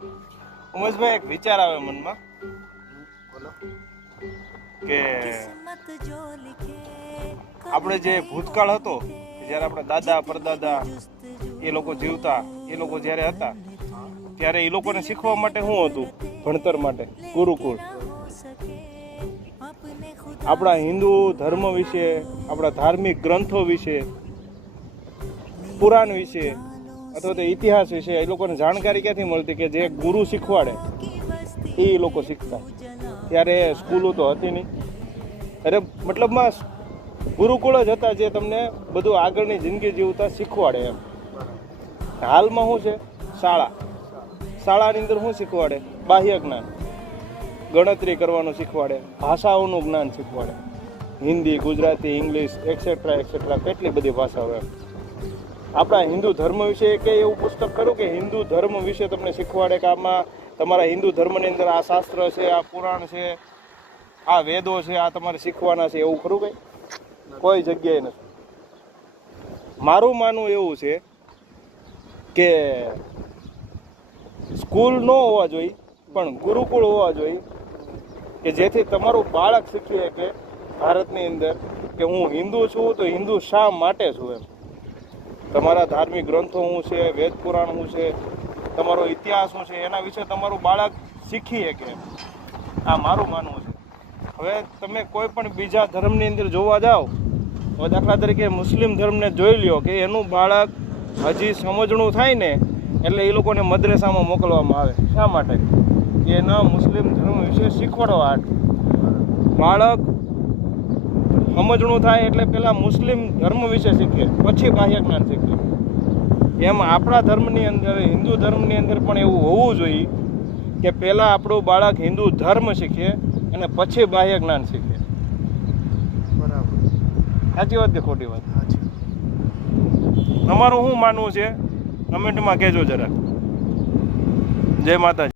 ઉમેશભાઈ, એક વિચાર આવે મનમાં બોલો. કે આપણે જે ભૂતકાળ હતો, જ્યારે આપણા દાદા પરદાદા એ લોકો જીવતા, એ લોકો જ્યારે હતા ત્યારે એ લોકોને શીખવા માટે શું હતું? ભણતર માટે ગુરુકુળ. આપણા હિન્દુ ધર્મ વિશે, આપણા ધાર્મિક ગ્રંથો વિશે, પુરાણ વિશે અથવા તો ઇતિહાસ વિશે એ લોકોને જાણકારી ક્યાંથી મળતી? કે જે ગુરુ શીખવાડે એ લોકો શીખતા. ત્યારે સ્કૂલો તો હતી નહીં. અરે મતલબમાં ગુરુકુળ જ હતા જે તમને બધું આગળની જિંદગી જીવતા શીખવાડે એમ. હાલમાં શું છે? શાળાની અંદર શું શીખવાડે? બાહ્ય જ્ઞાન, ગણતરી કરવાનું શીખવાડે, ભાષાઓનું જ્ઞાન શીખવાડે, Hindi, Gujarati, English et cetera et cetera, કેટલી બધી ભાષાઓ એમ. આપણા હિન્દુ ધર્મ વિશે કંઈ એવું પુસ્તક ખરું કે હિન્દુ ધર્મ વિશે તમને શીખવાડે કે આમાં તમારા હિન્દુ ધર્મની અંદર આ શાસ્ત્ર છે, આ પુરાણ છે, આ વેદો છે, આ તમારે શીખવાના છે, એવું ખરું કંઈ? કોઈ જગ્યાએ નથી. મારું માનવું એવું છે કે સ્કૂલ ન હોવા જોઈએ પણ ગુરુકુળ હોવા જોઈએ કે જેથી તમારું બાળક શીખી શકે ભારતની અંદર કે હું હિન્દુ છું તો હિન્દુ શા માટે છું એમ. તમારા ધાર્મિક ગ્રંથો શું છે, વેદ પુરાણ શું છે, તમારો ઇતિહાસ શું છે, એના વિશે તમારું બાળક શીખી શકે એમ. આ મારું માનવું છે. હવે તમે કોઈ પણ બીજા ધર્મની અંદર જોવા જાઓ, હવે દાખલા તરીકે મુસ્લિમ ધર્મને જોઈ લ્યો કે એનું બાળક હજી સમજણું થાય ને એટલે એ લોકોને મદ્રેસામાં મોકલવામાં આવે. શા માટે? કે એના મુસ્લિમ ધર્મ વિશે શીખવાડવા. બાળક સમજણું થાય એટલે પહેલાં મુસ્લિમ ધર્મ વિશે શીખે, પછી બાહ્ય જ્ઞાન શીખે. એમ આપણા ધર્મની અંદર, હિન્દુ ધર્મની અંદર પણ એવું હોવું જોઈએ કે પહેલાં આપણું બાળક હિન્દુ ધર્મ શીખે અને પછી બાહ્ય જ્ઞાન શીખે. બરાબર. સાચી વાત કે ખોટી વાત? સાચી. તમારું શું માનવું છે કમેન્ટમાં કહેજો જરા. જય માતાજી.